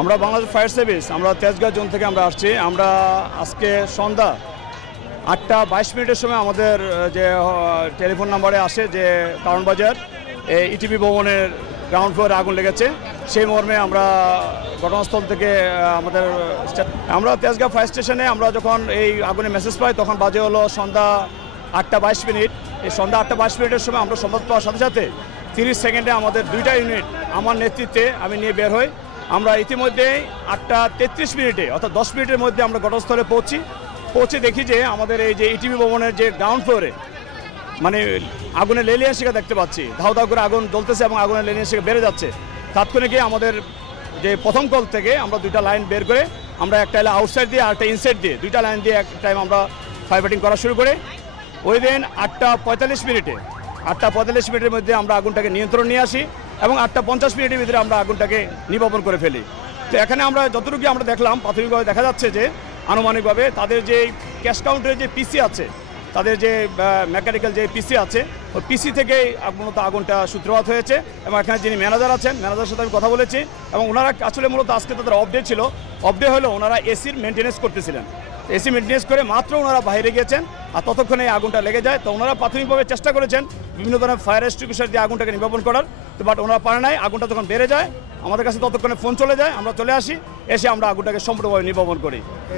আমরা Bangladesh fire service আমরা Tejgaon zone থেকে আমরা আসছি। আমরা আজকে সন্ধ্যা 8:22 সময় আমাদের যে টেলিফোন নাম্বারে আসে যে টাউন বাজার ইটিভি ভবনের গ্রাউন্ড ফ্লোরে আগুন লেগেছে। সেই মর্মে আমরা ঘটনাস্থল থেকে আমরা তেজগাঁও ফায়ার স্টেশনে আমরা যখন এই আগুনের মেসেজ পাই তখন বাজে হলো সন্ধ্যা 8:22। এই সন্ধ্যা 8:22 সময় আমরা সংবাদ পাওয়ার সাথে সাথে 30 সেকেন্ডে আমাদের 2টা ইউনিট আমার নেতৃত্বে আমি নিয়ে বের হই। আমরা ইতিমধ্যে 8:33 অর্থাৎ 10 মিনিটের মধ্যে আমরা ঘটনাস্থলে পৌঁছে দেখি যে আমাদের এই যে ইটিভি ভবনের যে গ্রাউন্ড ফ্লোরে মানে আগুনের লেলিয়ান শিখা দেখতে পাচ্ছি, ধাউ ধাউ করে আগুন জ্বলতেছে এবং আগুনের লেলিয়ান শিখা বেড়ে যাচ্ছে। তাৎক্ষণিক আমাদের যে প্রথম কল থেকে আমরা 2টা লাইন বের করে আমরা একটা হলো আউটসাইড দিয়ে আর একটা ইনসাইড দিয়ে 2টা লাইন দিয়ে এক টাইম আমরা ফায়ার ফাইটিং করা শুরু করে ওই দিন 8:45 মধ্যে আমরা আগুনটাকে নিয়ন্ত্রণ নিয়ে আসি এবং 8:50 ভিতরে আমরা আগুনটাকে নির্বাপন করে ফেলি। তো এখানে আমরা যতটুকু আমরা দেখলাম প্রাথমিকভাবে দেখা যাচ্ছে যে আনুমানিকভাবে তাদের যে ক্যাশ কাউন্টারের যে পিসি আছে, তাদের যে মেকানিক্যাল যে পিসি আছে ওই পিসি থেকেই মূলত আগুনটা সূত্রপাত হয়েছে। এবং এখানে যিনি ম্যানেজার আছেন ম্যানেজারের সাথে আমি কথা বলেছি এবং ওনারা আসলে মূলত আজকে তাদের অফ ডে ছিল। অফ ডে হলো ওনারা এসির মেনটেন্যান্স করতেছিলেন। এসি মেনটেন্যান্স করে মাত্র ওনারা বাইরে গিয়েছেন আর ততক্ষণে এই আগুনটা লেগে যায়। তো ওনারা প্রাথমিকভাবে চেষ্টা করেছেন বিভিন্ন ধরনের ফায়ার এক্সটিংগুইশার দিয়ে আগুনটাকে নির্বাপন করার, তো বাট ওনারা পারে নাই। আগুনটা যখন বেড়ে যায় আমাদের কাছে ততক্ষণে ফোন চলে যায়, আমরা চলে আসি, এসে আমরা আগুনটাকে সম্পূর্ণভাবে নির্বাপন করি।